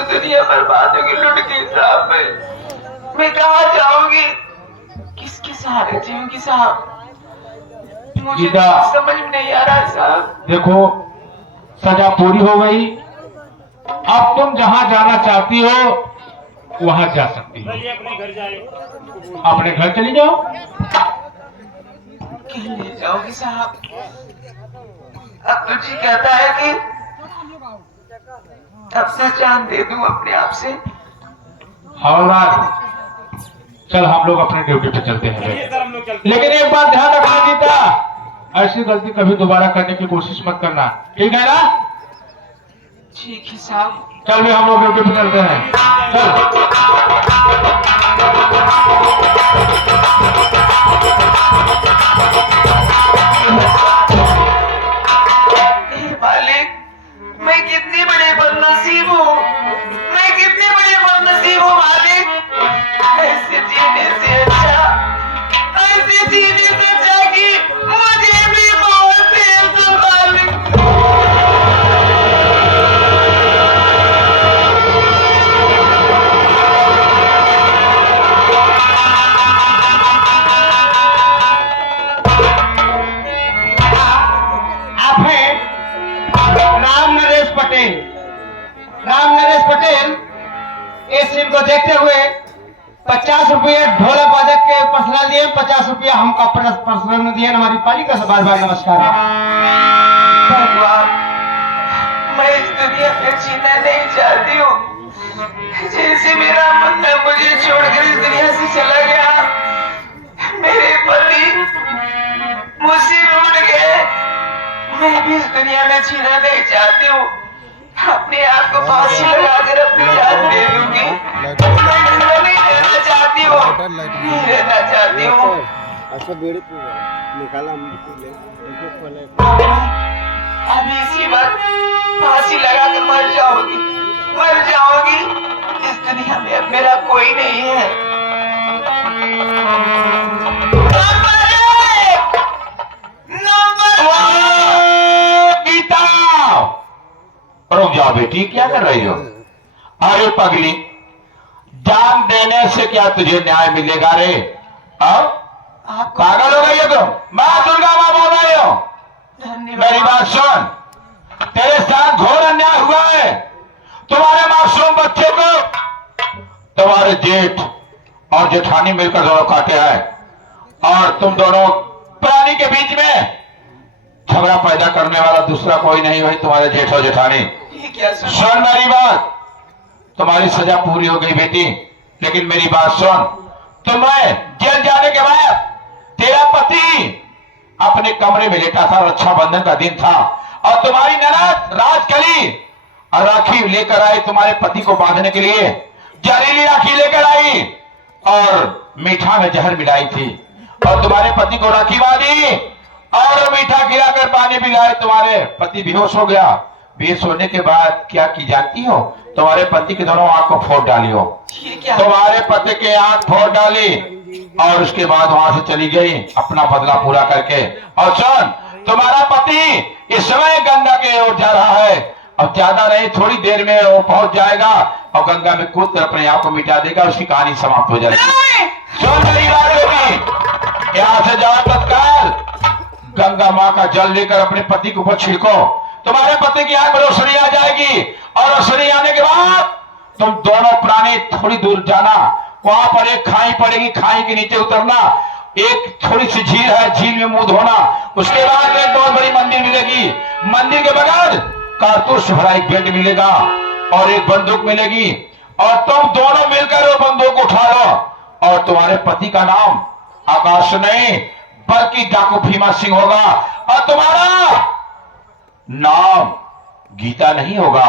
तो दुनिया बर्बाद होगी, लुट गई साहब। मैं कहाँ जाऊंगी, किसके सहारे जीऊंगी साहब? मुझे समझ में नहीं आ रहा साहब। देखो, सजा पूरी हो गई, अब तुम जहां जाना चाहती हो वहां जा सकती हो। अपने घर जाए, अपने घर चली जाओ। क्यों ले जाओगी साहब? अब तो जी कहता है कि अपना जान दे दूं अपने आप से। हवलदार, चल हम लोग अपने ड्यूटी पे चलते हैं। लेकिन एक बात ध्यान रखना गीता, ऐसी गलती कभी दोबारा करने की कोशिश मत करना, ठीक है ना? ठीक है साहब। चल भी हम लोग ड्यूटी पे चलते हैं, चल। मालिक, मैं कितनी बड़े बदनसीब हूँ, मैं कितनी बड़े बदनसीब हूँ मालिक। ऐसे जीने से अच्छा, ऐसे जीने से अच्छा कि मुझे भी बहुत तेज हो मालिक। आप हैं राम नरेश पटेल। राम नरेश पटेल इस सीन को देखते हुए 50 रुपये ढोलक वादक के पर्सनल दिए, 50 रुपया हमका पर्सनल दिए। हमारी पालिका से बार बार नमस्कार। भगवान, मैं इस दुनिया में जीना नहीं चाहती हूँ। जैसे मेरा मुन्ना मुझे छोड़कर इस दुनिया से चला गया, मेरे पति मुझसे रूठ गए, मैं भी इस दुनिया में जीना नहीं चाहती हूँ। अपने आप को फांसी लगाकर अपनी जान दे दूंगी। मैं नहीं रहना चाहती हूँ, नहीं रहना चाहती हूँ। अच्छा बेड़ी निकाला अभी इसी वक्त फांसी लगाकर मर जाऊंगी, मर जाऊंगी। इस दुनिया में अब मेरा कोई नहीं है। गीता, रुक जाओ बेटी, क्या कर रही हो? अरे पगली, जान देने से क्या तुझे न्याय मिलेगा रे? पागल हो गई है तुम? मैं दुर्गा माँ बोल रही हूँ। मेरी बात सुन, तेरे साथ घोर अन्याय हुआ है। तुम्हारे मासूम बच्चे को तुम्हारे जेठ और जेठानी मिलकर दोनों काटे हैं, और तुम दोनों प्राणी के बीच में झगड़ा पैदा करने वाला दूसरा कोई नहीं, वही तुम्हारे जेठ और जेठानी। सुन मेरी बात, तुम्हारी सजा पूरी हो गई बेटी, लेकिन मेरी बात सुन, तुम्हें जेल जाने के बाद तेरा पति अपने कमरे में लेटा था, रक्षाबंधन का दिन था, और तुम्हारी ननद राजकली राखी लेकर आई तुम्हारे पति को बांधने के लिए। जहरीली राखी लेकर आई और मीठा में जहर मिलाई थी, और तुम्हारे पति को राखी बांधी और मीठा खिलाकर पानी पिलाए। तुम्हारे पति बेहोश हो गया। बेहोश होने के बाद क्या की जानती हो? तुम्हारे पति के दोनों आंख को फोड़ डाली हो। तुम्हारे पति के आंख फोड़ डाली और उसके बाद वहां से चली गई अपना बदला पूरा करके। और सुन, तुम्हारा पति इस समय गंगा के ओर जा रहा है, अब ज्यादा नहीं, थोड़ी देर में वो पहुंच जाएगा और गंगा में कूद कर अपने आप को मिटा देगा, उसकी कहानी समाप्त हो जाएगी। सुन मेरी बात बेटी, यहाँ से जाओ तत्काल, गंगा माँ का जल लेकर अपने पति के ऊपर छिड़को, तुम्हारे पति की आंख में रोशनी आ जाएगी, और रोशनी आने के बाद तुम दोनों प्राणी थोड़ी दूर जाना, वहां पर एक खाई पड़ेगी, खाई के नीचे उतरना, एक थोड़ी सी झील है, झील में मुंह धोना, उसके बाद एक बहुत बड़ी मंदिर मिलेगी, मंदिर के बगल कारतूस भरा एक बेड मिलेगा और एक बंदूक मिलेगी, और तुम दोनों मिलकर वो बंदूक उठा लो, और तुम्हारे पति का नाम आकाश नहीं बल्कि डाकू भीमा सिंह होगा, और तुम्हारा नाम गीता नहीं होगा,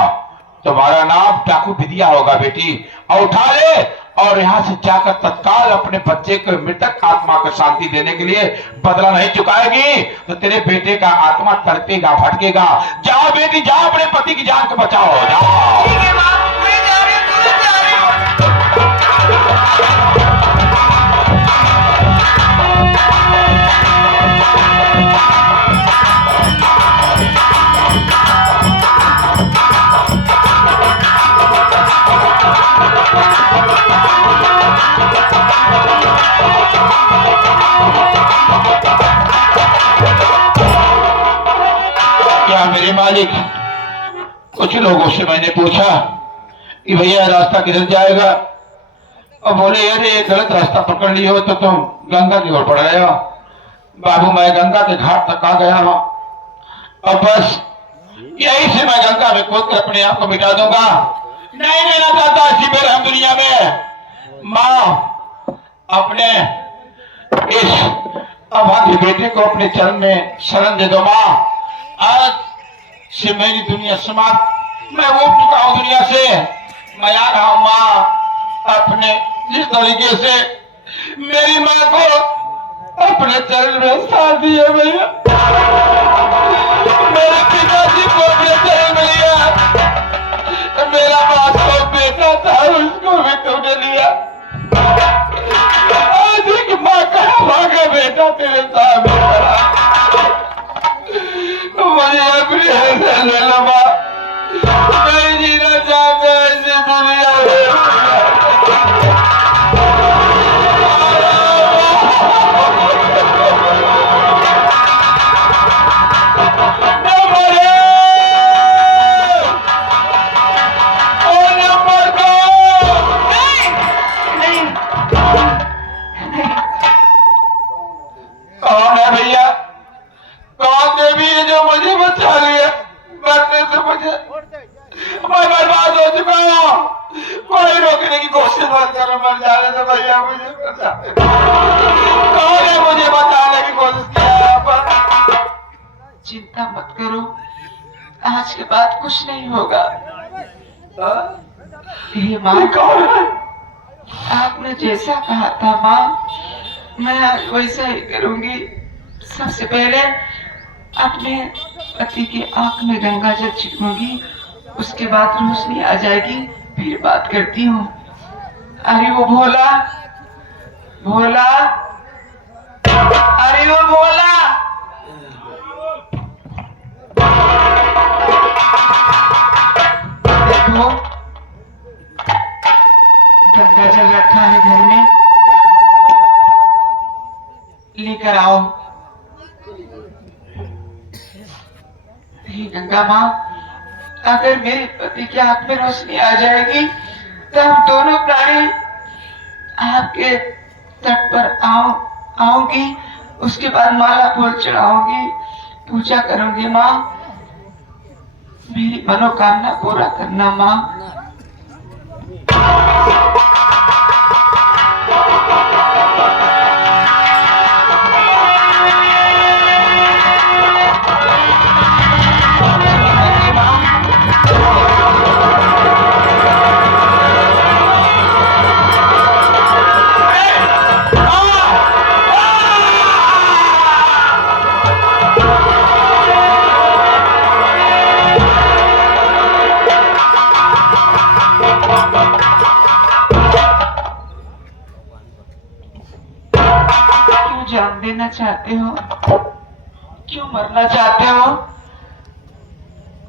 तुम्हारा नाम डाकू विद्या होगा बेटी। और उठा ले और यहां से जाकर तत्काल अपने बच्चे को मृतक आत्मा को शांति देने के लिए, बदला नहीं चुकाएगी तो तेरे बेटे का आत्मा तड़पेगा, भटकेगा। जाओ बेटी, जाओ, अपने पति की जान को बचाओ, जाओ। मालिक कुछ लोगों से मैंने पूछा कि भैया रास्ता किधर जाएगा, और बोले अरे ये गलत रास्ता पकड़ लिए हो तो तुम गंगा की ओर पड़ रहे हो। बाबू मैं गंगा के घाट तक आ गया हूं, और बस यही से मैं गंगा में कूद कर अपने आप को मिटा दूंगा। नहीं रहना चाहता इसी बेरहम दुनिया में। माँ अपने इस अभागे बेटे को अपने चरण में शरण दे दो माँ। आज से मेरी दुनिया समाप्त, मैं उठ चुका हूं दुनिया से। मैं आ रहा हूं माँ, अपने जिस तरीके से मेरी माँ को अपने चरण में साथ दिए भैया, मेरे पिताजी को अपने चरण में लिया, मेरा बाप को बेटा था उसको भी तुमने लिया। आज एक माँ कहा भागा बेटा तेरे सामने खड़ा, मुझे अपनी हैसियत ले लो माँ, मैं जीना चाहता इस दुनिया में। कौन है भैया, कौन देवी है जो मुझे बचा लिया मरने से? मुझे मैं बर्बाद हो चुका हूँ, कोई रोकने की कोशिश मत करो, मर जाने दो भैया, मुझे बचा दो। कौन है मुझे बचाने की कोशिश किया पर? चिंता मत करो, आज के बाद कुछ नहीं होगा। ये माँ कौन है? आपने जैसा कहा था माँ, मैं आज वैसा ही करूंगी। सबसे पहले अपने पति की आंख में गंगा जल छिड़कूंगी, उसके बाद रोशनी आ जाएगी, फिर बात करती हूँ। अरे वो भोला भोला, अरे वो भोला, देखो गंगा जल रखा है घर में, लेकर आओ। हे गंगा माँ, अगर मेरे पति के हाथ में रोशनी आ जाएगी तो हम दोनों प्राणी आपके तट पर आऊंगी, उसके बाद माला फूल चढ़ाऊंगी, पूजा करूंगी माँ, मेरी मनोकामना पूरा करना माँ। जान देना चाहते हो? क्यों मरना चाहते हो?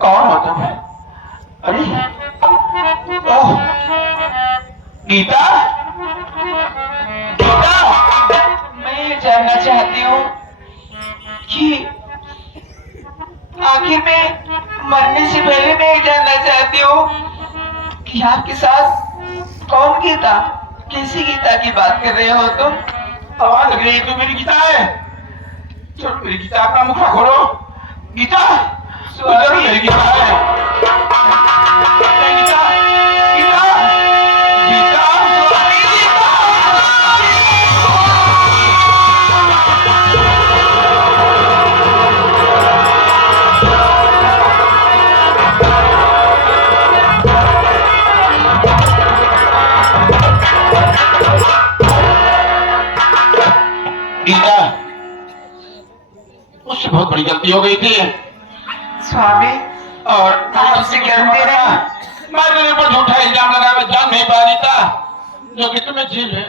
कौन हो तुम? अरे ओह गीता, गीता, मैं ये जानना चाहती हूँ कि आखिर में मरने से पहले मैं ये जानना चाहती हूँ कि आपके साथ कौन गीता, कैसी गीता की बात कर रहे हो तुम? आवाज लग रही है तो मेरी गीता है। चलो मेरी गीता, अपना मुखड़ा खोलो। गीता उधर मेरी गीता है। गीता, गीता, गीता, गीता, मुझसे बहुत बड़ी गलती हो गई थी स्वामी, और आपसे गिरते रहे। मैं तेरे ऊपर झूठा इल्जाम लगा, मैं जान नहीं पा रही था, जो कि तुम्हें झील में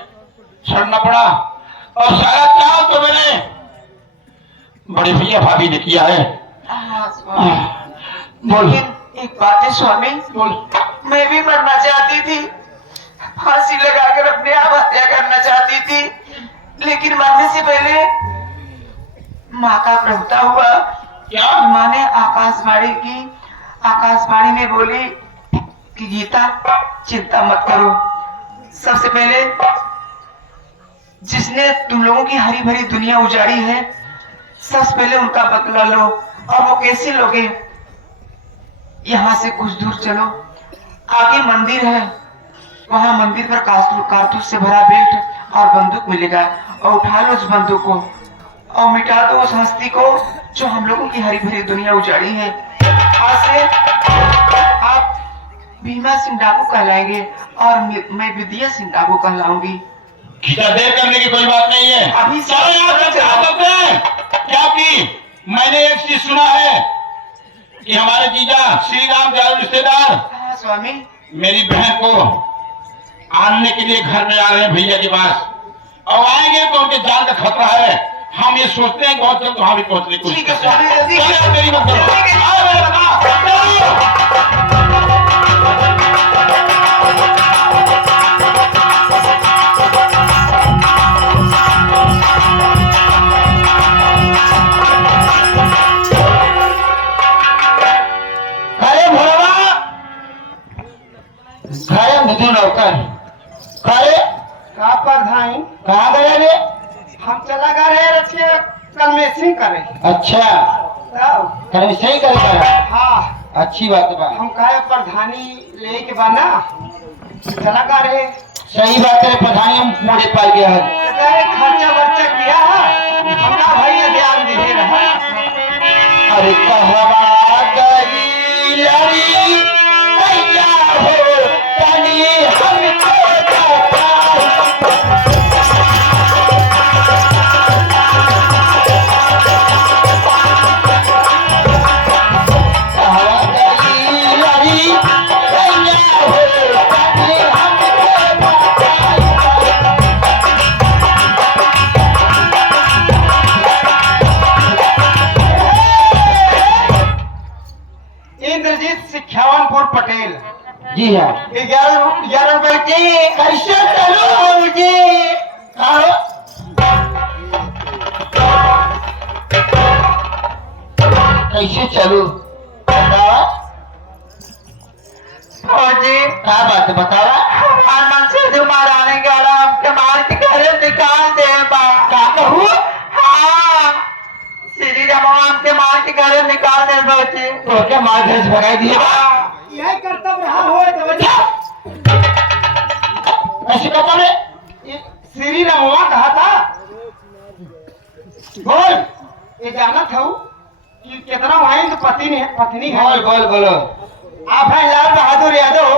छोड़ना पड़ा, और सारा काम तो मैंने बड़े भैया भाभी ने किया है। हाँ स्वामी, बोल लेकिन एक बात है स्वामी, बोल। मैं भी मरना चाहती थी, फांसी लगाकर अपने आप हत्या करना चाहती थी, लेकिन मरने से पहले माँ का प्रभुता हुआ। क्या? माँ ने आकाशवाणी की आकाशवाणी में बोली कि गीता चिंता मत करो। सबसे पहले जिसने तुम लोगों की हरी भरी दुनिया उजाड़ी है, सबसे पहले उनका बदला लो। और वो कैसे लोगे? यहाँ से कुछ दूर चलो, आगे मंदिर है, वहां मंदिर पर कारतूस से भरा बेल्ट और बंदूक मिलेगा, और उठा लो उस बंदूक को और मिटा दो उस हस्ती को जो हम लोगों की हरी भरी दुनिया उजाड़ी है। आज से आप भीमा सिंह डाकू कहलाएंगे और मैं विद्या सिंह डाकू कहलाऊंगी। गीता, देर करने की कोई बात नहीं है। अभी चलो यार, करते हैं क्या कि मैंने एक चीज सुना है कि हमारे जीजा श्री राम दयालु रिश्तेदार हाँ स्वामी, मेरी बहन को आनने के लिए घर में आ रहे हैं भैया के पास, और आएंगे तो उनके जान का खतरा है। हम ये सोचते हैं बहुत जल्द वहां भी पहुंचने की कोशिश ठीक है करते हैं। स्वामी, जल्दी चलो, मेरी मत करो। आओ मेरे साथ, चलो। अरे भोलवा, घरे मुझे नौकर अरे कहाँ पर धाई? कहाँ गया रे? हम चला गा रहे रचिए कल में सिंह करे। अच्छा, तब कल सही करेगा। हाँ, अच्छी बात बा। हम कहे प्रधानी ले के बना चला गा रहे। सही बात है, प्रधानी हम मोड़े पाल गया है। तो कहे खर्चा वर्चा किया है, हमरा भैया ध्यान दीजिए रहा। अरे कहवा गई लड़ी कैया हो तनी हमको बताओ। कहवा गई लड़ी कैया हो तनी हमको बताओ। इंद्रजीत सिखावनपुर पटेल जी हाँ, 11 रुपए की कैसे चलो जी? आओ। कैसे चलू? बतावा। फौजी क्या बात है, बतावा। हनुमान से जो माराने के वाला हमके मार के घरे निकाल दे बा। क्या कहूँ? हाँ, श्री राम हमके मार के घरे निकाल दे फौजी। तो क्या मार घर से भगाई दिए? यही कर्तव्य रहा हो तो कैसे कहता रे? श्री रमवा कहा था। बोल, ये जाना था कि कितना वहीं तो पत्नी है। बोल बोल बोलो। आप हैं लाल बहादुर यादव।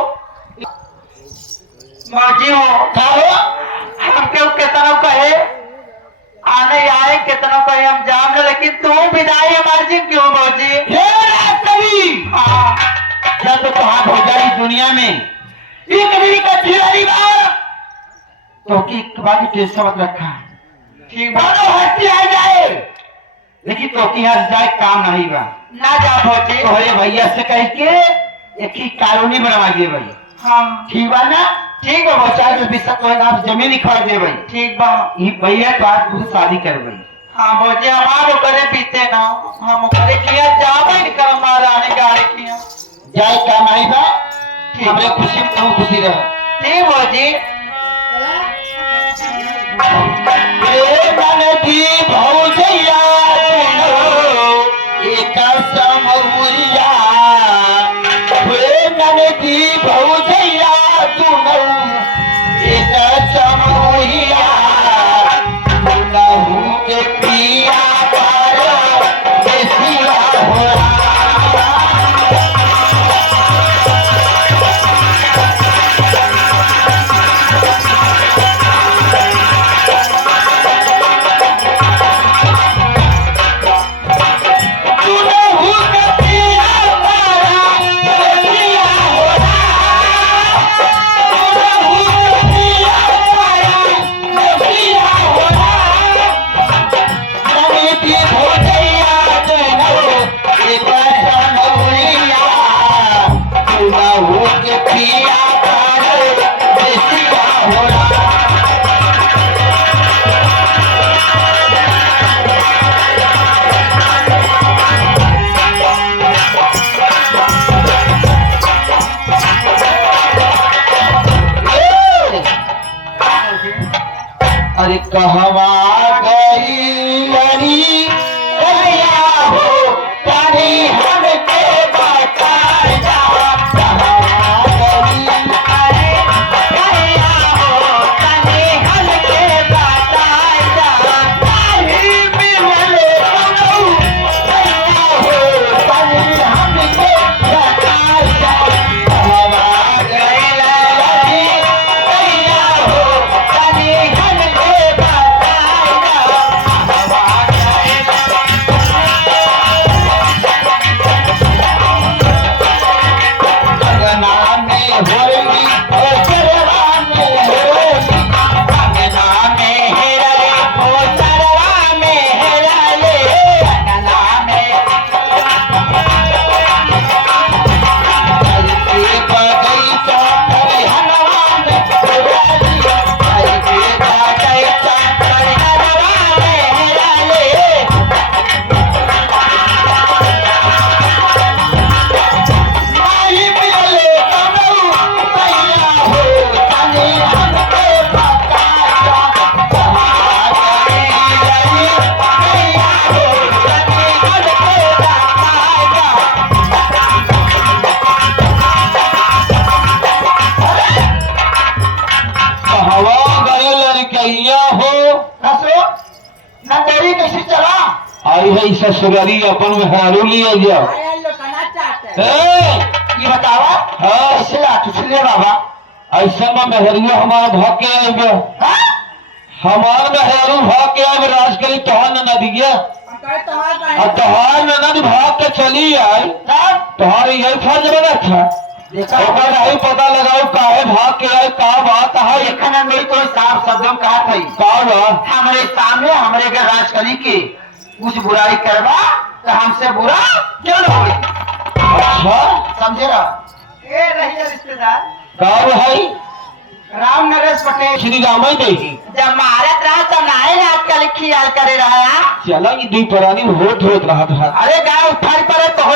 मौजी हो क्या हो? हमके वो कितना कहे आने आए, कितना कहे हम जाम ले, लेकिन तू विदाई हमारी जी क्यों मौजी? हे रात्रि! हाँ, जब तो कहाँ भोजारी दुनिया में एक दिन का खिलाड़ी बा, तो की बाकी टेस्ट मत रखा। ठीक बा, दोनों हंसी आ जाए, लेकिन तो की हंस जाए काम नहीं बा। ना जा फौजी। तो हरे भैया से कह के एक ही कॉलोनी बनवा दिए भाई। हाँ ठीक बा ना? ठीक है फौजी, 50 तो नाम जमीन लिखवा दे भाई। ठीक बा। ये भैया तो आज तुझसे शादी कर भाई। हाँ फौजी, हमारे करे पीते ना, हम करे किया जावे नहीं कर महारानी गाड़ी किया। जाए काम आई बा, हमरे खुशी में तुम खुशी रहो। ठीक फौजी। ए मनदी भौजैया एक समौरिया, ए मनदी भौजैया सुनो एक समौरिया, सुनहु के पिया पारो बेसिया हो। सुनहु के पिया पारो बेसिया हो। अरे कहवा गई लड़ी कहिया हो तनी हमके बता जा कहवा गई अरे कहिया हो तनी हमके बता जा नहीं मिलले कबू कहिया हो तनी हमके बता जा कहवा गई लड़ी कहिया हो तनी हमके बता जा कहवा गगना में होली ओ सरवा में होली गगना में हेरले ओ सरवा में हेरले गगना में हल्की बगई तो हनवा में हेरली हल्की बगई तो हनवा में हेरले नहीं मिले कबू कहिया हो तनी हमके बता जा कहवा गई लड़ी कहिया हो तनी हमके बता जा कहवा गई लड़कैया हो हसो नंदरी कैसे चला आई है ससुरारी अपन मेहरारू लिए गया ये बतावा हाँ कैसे आठुछले बाबा ऐसा में मेहरिया हमारा भाग के आ गया हाँ? हमार मेहरारू भाग के अब राज करी तोहर नदिया और तोहर ननद भाग के चली आई तब तोहर यही फर्ज बना था देखा ओकर नहीं पता लगाओ काहे भाग के आई का बात है देखा ना मेरी कोई साफ शब्दों में कहा थी का बात हमारे सामने हमारे के राज करी के कुछ बुराई करवा तो हमसे बुरा क्यों न होगी अच्छा समझे ना ये रही रिश्तेदार का है राम नरेश पटेल श्री रामाय देही जब महारत रहा तो नाहे रात का ख्याल करे रहा है चला ये दुई प्राणी होत रहा था अरे गाँव उठाई पड़े तो हो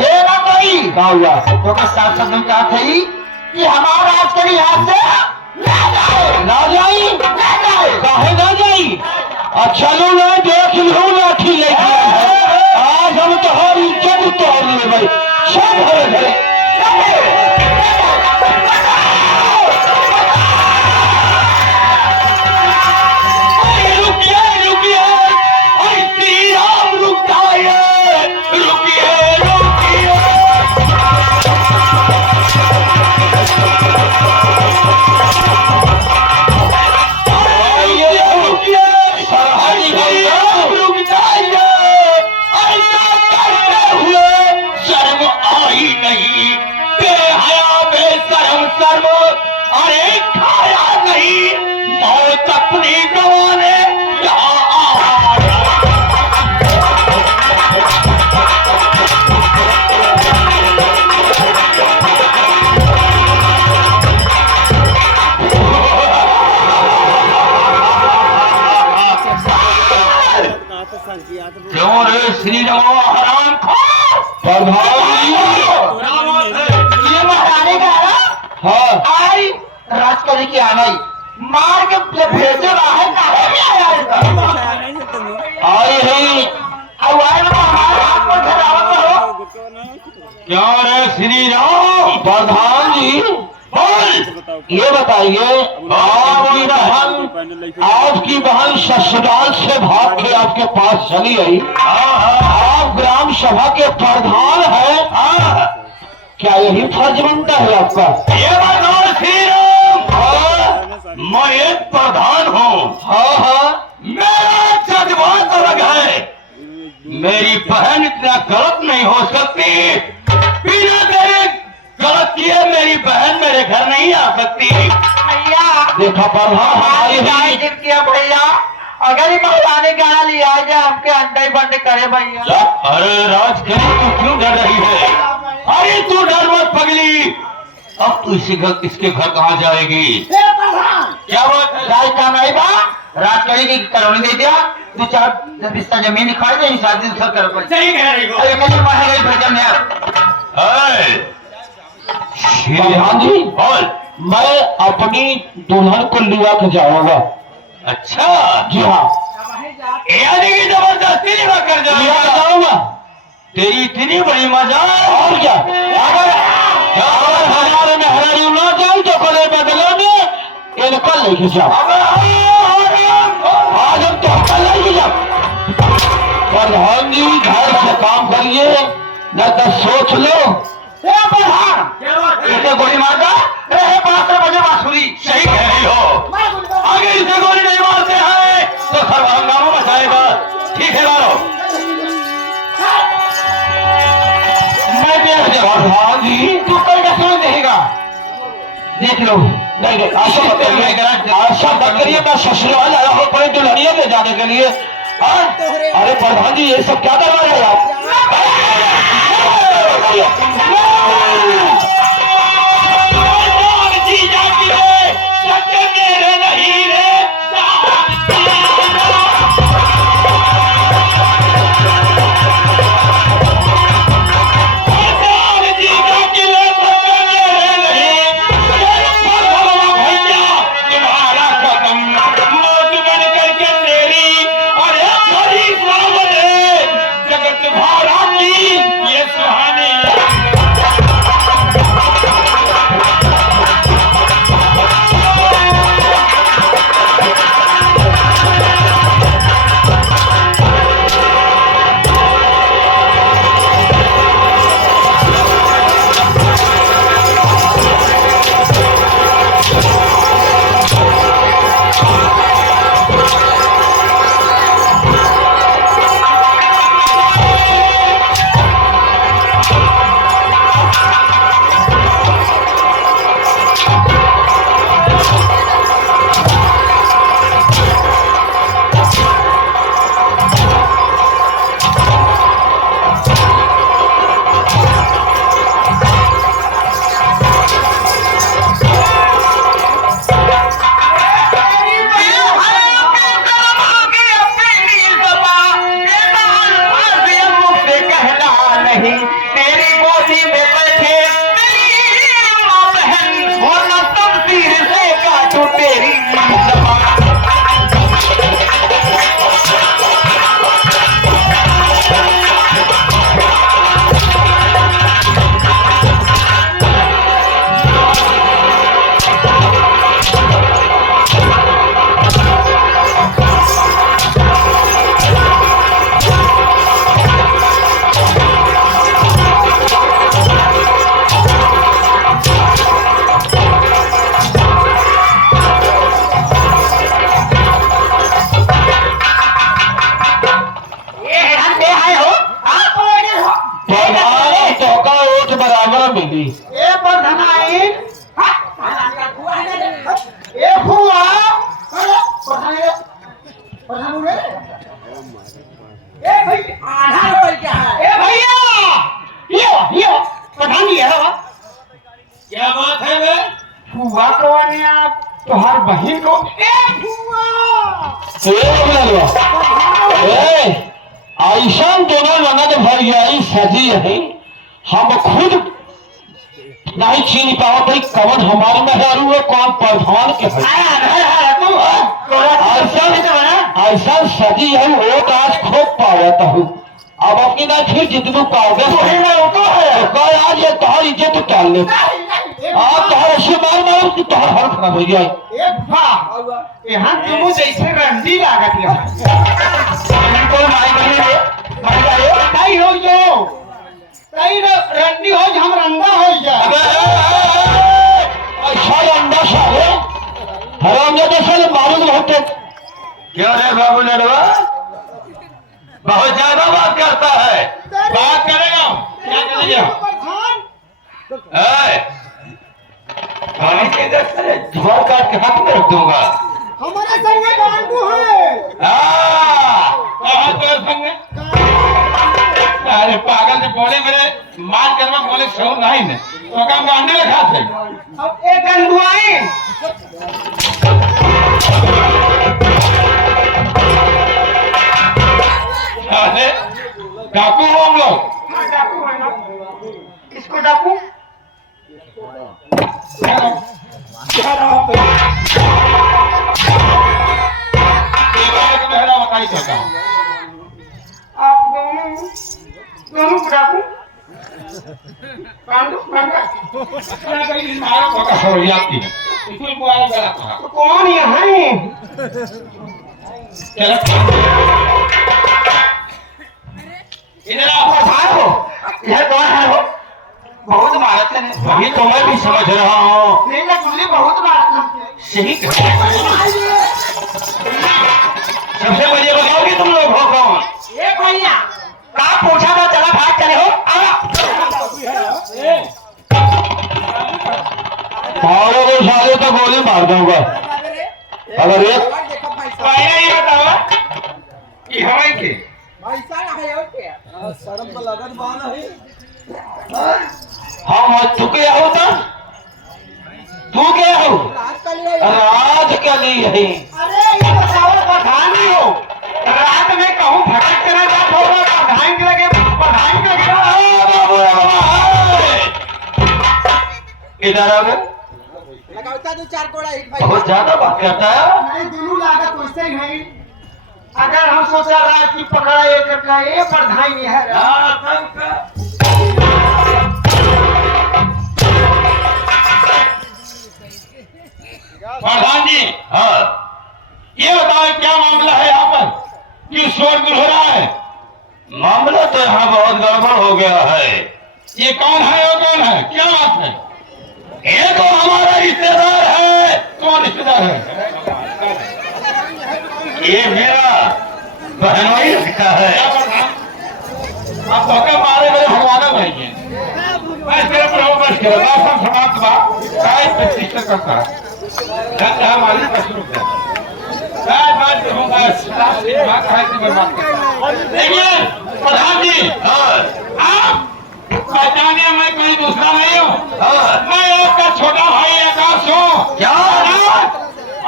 ये ना कोई का हुआ तो का साफ शब्दों में कहा थी कि हमारा राज करी हाथ से ना जाए ना जाई ना जाए काहे ना जाई अच्छा लो ना देख लो लाठी लेके आज हम तोहर इज्जत उतार लेबै सब घरे घरे रुकिए रुकिए अरे श्री राम रुक जाइए रुकिए रुकिए अपनी गवाने क्यों रे श्री राम हराम ये महारानी का है हाँ आई राज करी की आना मार के भेजे बाहर काहे नहीं आया इधर आई है अब आए ना हमारे हाथ पर खिलावत करो क्या रे श्री राम प्रधान जी बोल ये बताइए आपकी बहन ससुराल से भाग के आपके पास चली आई आप ग्राम सभा के प्रधान हैं क्या यही फर्ज बनता है आपका ये बताओ श्री राम मैं एक प्रधान हूँ हाँ हाँ मेरा जज्बात अलग है मेरी बहन इतना गलत नहीं हो सकती बिना तेरे गलत किए मेरी बहन मेरे घर नहीं आ सकती भैया देखा प्रधान हमारी गाय गिर किया भैया अगर ही महारानी गाना लिया जाए हमके अंडे बंडे करे भैया अरे राजकरी तू क्यों डर रही है अरे तू डर मत पगली अब तू इसके घर कहाँ जाएगी क्या बात है राज का नहीं बा राज करी की कॉलोनी दे दिया तू चार रिश्ता जमीन खरीद दे शादी दूसरा कर सही कह रही हो अरे मेरी मां है भजन यार प्रधान जी बोल मैं अपनी दुल्हन को लिया के जाऊंगा। अच्छा जी हाँ, यानी कि जबरदस्ती नहीं कर लिया के जाऊंगा। तेरी इतनी बड़ी मजा। और क्या, अगर हमारे में हरारी ना जाए तो कले बदले में इनको लेके जाओ। आज हम तो कल लेके जाओ। प्रधान जी घर से काम करिए, न तो सोच लो। इसे गोली मारता रहे 5 बजे बांसुरी। सही कह रही हो। आगे इसे गोली नहीं मारते हैं तो सब हंगामा मचाएगा। ठीक है मारो। मैं भी प्रधान जी तू कल का सुन देगा। देख लो। नहीं नहीं, आशा मत करिए। मैं ससुराल आया हूँ अपने दुल्हनिया ले जाने के लिए। अरे प्रधान जी ये सब क्या करवा रहे हैं आप? क्या बात है बे? फुआ कवानी आप तोहार बहन को ऐसा दोनों ननद भैयाई सजी है। हम खुद नहीं छीन पाओ भाई कौन हमारे मेहरू है कौन प्रधान के है। ऐसा सजी है वो तो आज खूब पावता हूँ। अब अपनी ना फिर जितने पाओगे कल आज ये तोहर इज्जत टाल ले। आप तोहर ऐसे मार मारो कि तोहर हर खराब हो जाए। यहाँ तुम जैसे रंडी लागत हो जो रंडी हो हम रंगा हो अच्छा अंडा सारे हराम जैसे मालूम होते। क्यों रे बाबू लड़वा बहुत ज्यादा बात करता है। बात करेगा क्या करेगा? पानी के इधर से झोर काट के हाथ में रख दूंगा। हमारे संग डांडू है। कहाँ तो संग? अरे पागल से बोले मेरे मान कर मैं बोले शोर नहीं ने तो काम गांडे में खाते। अब एक गंडुआई अरे डाकू हो हम लोग। डाकू है ना? इसको डाकू पहला बताई सकता हूँ। आप दोनों डाकू पांडु पांडा तो कौन यहाँ है? इधर आप हो, यह कौन है हो? बहुत भारत है वही तो मैं भी समझ रहा हूँ। नहीं ना गुल्ली बहुत भारत है सही सबसे बढ़िया बताओगे तुम लोग हो कौन? ये भैया का पूछा था चला भाग चले हो मारोगे साले तो गोली मार दूंगा। अगर ये पहले ये बताओ कि हवाई के हम तू क्या हो तो तू क्या हो राज के लिए है। अरे ये बताओ प्रधान ही हो रात में कहूँ भटक के ना जात होगा प्रधान के लगे इधर आ गए लगाता तो 4 कोड़ा हिट भाई बहुत ज्यादा बात करता है। नहीं दोनों लागत वैसे ही है अगर हम सोचा रहा कि पकड़ा ये करके ये प्रधान ही है प्रधान जी हाँ ये बताओ क्या मामला है यहाँ पर क्यों शोरगुल हो रहा है? मामला तो यहाँ बहुत गड़बड़ हो गया है। ये कौन है वो कौन है क्या बात है? ये तो हमारा रिश्तेदार है। कौन रिश्तेदार है? ये मेरा बहनोई लगता है। आप धोखा मारे मेरे भगवान भाई बस करो प्रभु बस करो सब समाप्त बात काय प्रतिष्ठा करता है क्या मालूम का शुरू कर काय बात होगा साफ से बात है कि बर्बाद करता देखिए प्रधान जी आप पहचानिए मैं कोई दूसरा नहीं हूँ मैं आपका छोटा भाई आकाश हूँ। क्या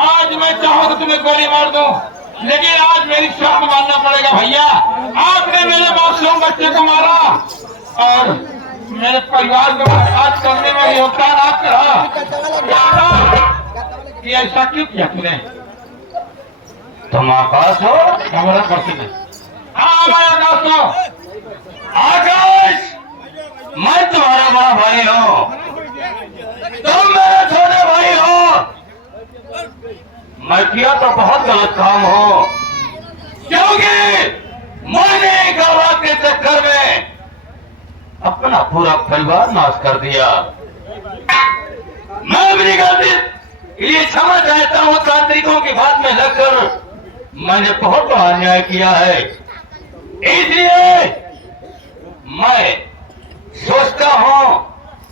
आज मैं चाहूँ तो तुम्हें गोली मार दूं लेकिन आज मेरी शर्त मानना पड़ेगा भैया। आपने मेरे मासूम बच्चे को मारा और मेरे परिवार को बर्बाद करने में योगदान आपका रहा। कि ऐसा क्यों किया तूने? तुम आकाश हो हमारा करते नहीं। हाँ मैं आकाश हूँ। आकाश मैं तुम्हारा बड़ा भाई हूँ तुम मेरे छोटे भाई हो। मैं किया तो बहुत गलत काम हो क्योंकि मैंने गवा के चक्कर में अपना पूरा परिवार नाश कर दिया। मैं अपनी गलती ये क्षमा चाहता हूँ। तांत्रिकों की बात में लगकर मैंने बहुत बड़ा अन्याय किया है इसलिए मैं सोचता हूँ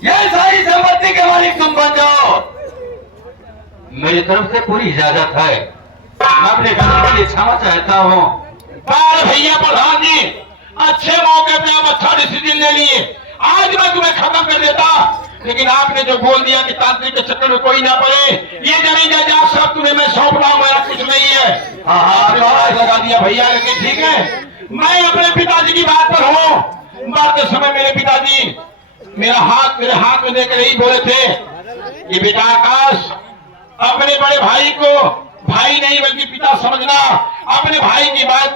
यह सारी संपत्ति के मालिक तुम बन जाओ। मेरी तरफ से पूरी इजाजत है। मैं अपने गलती के लिए क्षमा चाहता हूँ। भैया प्रधान जी अच्छे मौके पे आप अच्छा डिसीजन ले लिए। आज मैं तुम्हें खत्म कर देता लेकिन आपने जो बोल दिया कि तांत्रिक के चक्कर में कोई ना पड़े ये जमीन जायदाद सब तुम्हें मैं सौंप रहा हूँ मेरा कुछ नहीं है। हाँ लगा दिया भैया लेकिन ठीक है मैं अपने पिताजी की बात पर हूँ। मरते समय मेरे पिताजी मेरे हाथ में देकर यही बोले थे कि बेटा आकाश अपने बड़े भाई को भाई नहीं बल्कि पिता समझना। अपने भाई की बात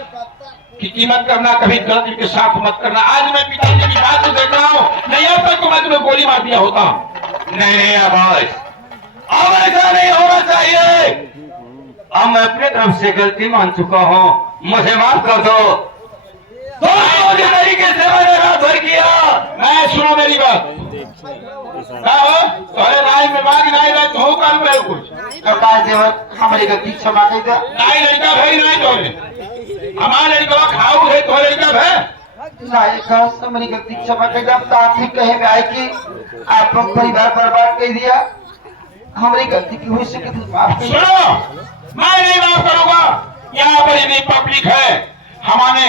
की कीमत करना कभी गलती के साथ मत करना। आज मैं पिताजी की बात तो देख रहा हूँ नहीं अब तक तो मैं तुम्हें गोली मार दिया होता। नहीं आकाश अब ऐसा नहीं होना चाहिए। अब मैं अपने तरफ से गलती मान चुका हूँ मुझे माफ कर दो। तरीके से मैंने रात भर किया। मैं सुनो मेरी बात तुम्हारे राय में बाग नहीं रहे तो काम में कुछ हमारी गलती क्षमा कर दो नहीं लड़का भाई नहीं तो हमारा लड़का खाऊ है तो लड़का है नायक हमारी गलती क्षमा कर दो। तांत्रिक कहे में आए कि आप परिवार बर्बाद कर दिया हमारी गलती की हो सके तो माफ कर सुनो मैं नहीं माफ करूंगा। यहाँ पर यदि पब्लिक है हमारे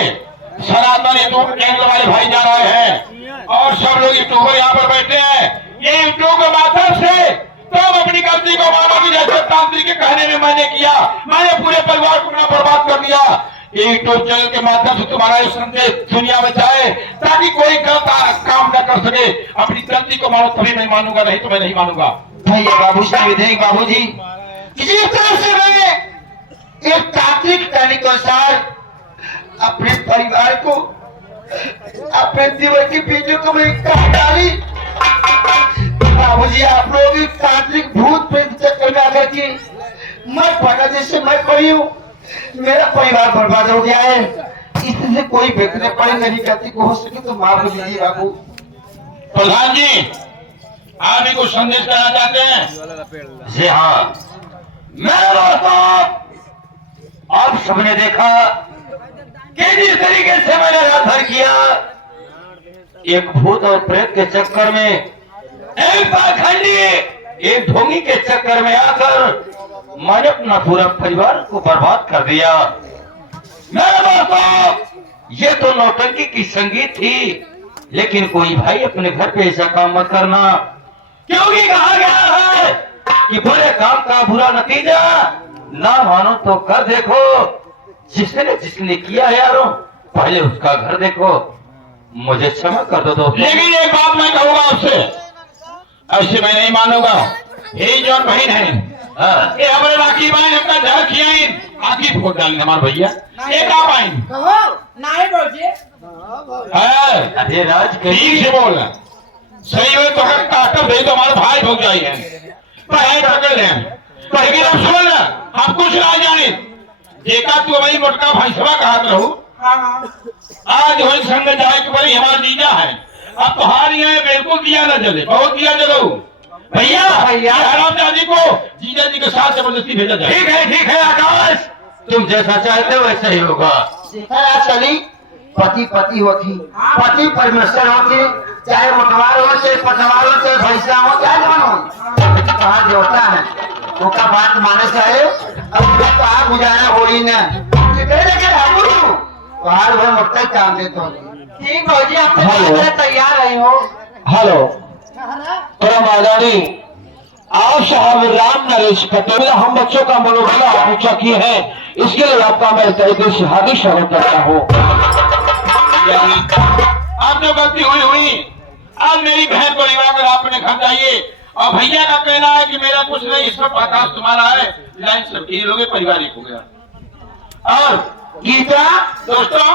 सनातन हिंदू केंद्र वाले भाई जा रहे हैं और सब लोग यूट्यूबर यहाँ पर बैठे हैं। ये यूट्यूब के माध्यम से तुम अपनी गलती को मानो कि जैसे तांत्रिक के कहने में मैंने किया मैंने पूरे परिवार को बर्बाद कर दिया। यूट्यूब चैनल के माध्यम से तुम्हारा ये संदेश दुनिया में जाए, ताकि कोई गलत काम न कर सके। अपनी गलती को मानो तभी मैं मानूंगा, नहीं तो मैं नहीं मानूंगा। भैया बाबूजी विधेयक बाबूजी, किसी तरह से मैं एक तांत्रिक कहने के अनुसार अपने परिवार को, अपने जीवन की बीजों को मैं काट डाली। बाबूजी आप लोग एक तांत्रिक भूत प्रेत चक्कर में आकर के मैं पढ़ा जैसे मैं पढ़ी हूँ, मेरा परिवार बर्बाद हो गया है। इससे कोई बेहतर पड़े मेरी गलती को हो सके तो माफ कर दीजिए बाबू। प्रधान जी, आप ही कुछ संदेश देना चाहते हैं? जी हाँ, मेरे दोस्तों, आप सबने देखा कि जिस तरीके से मैंने राधर किया, एक भूत और प्रेत के चक्कर में, एक पाखंडी, एक ढोंगी के चक्कर में आकर मैंने अपना पूरा परिवार को बर्बाद कर दिया। मेरे दोस्तों, ये तो नौटंकी की संगीत थी, लेकिन कोई भाई अपने घर पे ऐसा काम मत करना, क्योंकि कहा गया है कि बुरे काम का बुरा नतीजा ना मानो तो कर देखो। जिसने किया है यारों, पहले उसका घर देखो। मुझे क्षमा कर दो दोस्तों। लेकिन एक बात मैं कहूंगा आपसे, ऐसे मैं नहीं मानूंगा। ये जो बहन है, ये हमारे बाकी बहन हमका घर खियाइन, आखिर फोट डालेंगे हमारे भैया। एक आप आइन कहो नहीं बोलिए। अरे राज ठीक से बोल, सही हो तो अगर काटो दे तो हमारे भाई भोग जाएंगे, पैर पकड़ ले। लेकिन अब सुन, हम कुछ ना जाने, देखा तू हमारी मोटका भाई सभा कहा रहू, आज वही संग जाए कि बड़ी हमारा जीजा है। अब तो हार गए, बिल्कुल दिया न जले, बहुत दिया जलो भैया। हराम जादी को जीजा जी के साथ जबरदस्ती भेजा जाए। ठीक है आकाश, तुम जैसा चाहते हो वैसा ही होगा। चली पति पति होती, पति परमेश्वर होती, चाहे मोटवार हो, चाहे पटवार हो, चाहे भैंसा हो, चाहे जवान हो, कहा देवता है उसका बात माने चाहे। अब कहा गुजारा हो ही ना, बाहर वह मोटा ही काम देते हो। ठीक भौजी, आप तैयार रही हो। हेलो परम आदरणीय आप साहब राम नरेश पटेल, हम बच्चों का मनोबल आप ऊंचा किए हैं, इसके लिए आपका मैं तरीके से हार्दिक स्वागत करता हूँ। आप जो गलती हुई, अब मेरी बहन को रिवा कर अपने घर जाइए। और भैया का कहना है कि मेरा कुछ नहीं, सब आकाश तुम्हारा है, लाइन सबके लोगे, परिवार एक हो गया। और गीता दोस्तों,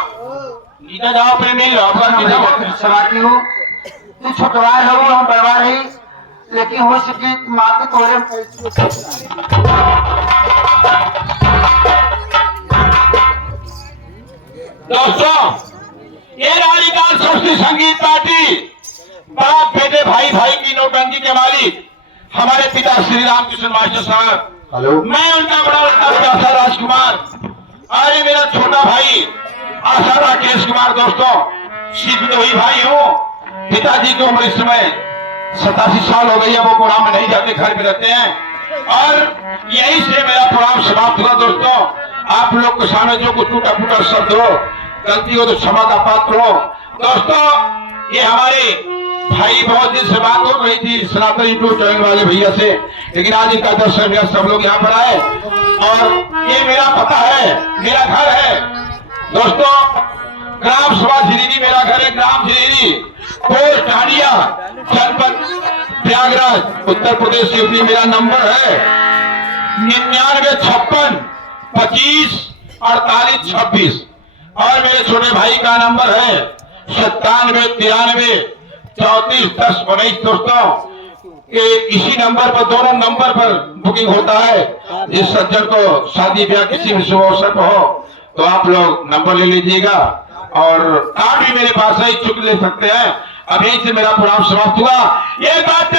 गीता जाओ अपने मिल लो, आपका सवाती हो, तू छोटवार हो, हम बड़वा रही, लेकिन हो सके माँ के तोड़े में दोस्तों, ये रानीकाल संस्कृति संगीत पार्टी बाप बेटे भाई भाई की नौटंकी के मालिक हमारे पिता श्री रामकृष्ण मास्टर साहब, हेलो, मैं उनका बड़ा लड़का राजकुमार, अरे मेरा छोटा भाई आशा राकेश कुमार। दोस्तों, सिर्फ दो ही भाई हूँ। पिताजी की उम्र इस समय 87 साल हो गई है, वो प्रोग्राम में नहीं जाते, घर में रहते हैं। और यही से मेरा प्रोग्राम समाप्त हुआ। दोस्तों, आप लोग के सामने जो कुछ टूटा फूटा शब्द हो, गलती हो तो क्षमा का पात्र हो। दोस्तों, ये हमारे भाई बहुत दिन से बात हो रही थी सनातन यूट्यूब चैनल वाले भैया से, लेकिन आज इनका दर्शन हुआ, सब लोग यहाँ पर आए। और ये मेरा पता है, मेरा घर है दोस्तों, ग्राम सभा झिरीरी मेरा घर है, ग्राम झिरीरी, पोस्ट हाड़िया, जनपद प्रयागराज, उत्तर प्रदेश यूपी। मेरा नंबर है 9956 25 48 26। और मेरे छोटे भाई का नंबर है 97 93 34 10 19। दोस्तों, इसी नंबर पर, दोनों नंबर पर बुकिंग होता है। जिस सज्जन को शादी ब्याह किसी भी शुभ अवसर पर हो तो आप लोग नंबर ले लीजिएगा, और कार्ड भी मेरे पास है, इच्छुक ले सकते हैं। अभी से मेरा प्रोग्राम समाप्त हुआ। ये बात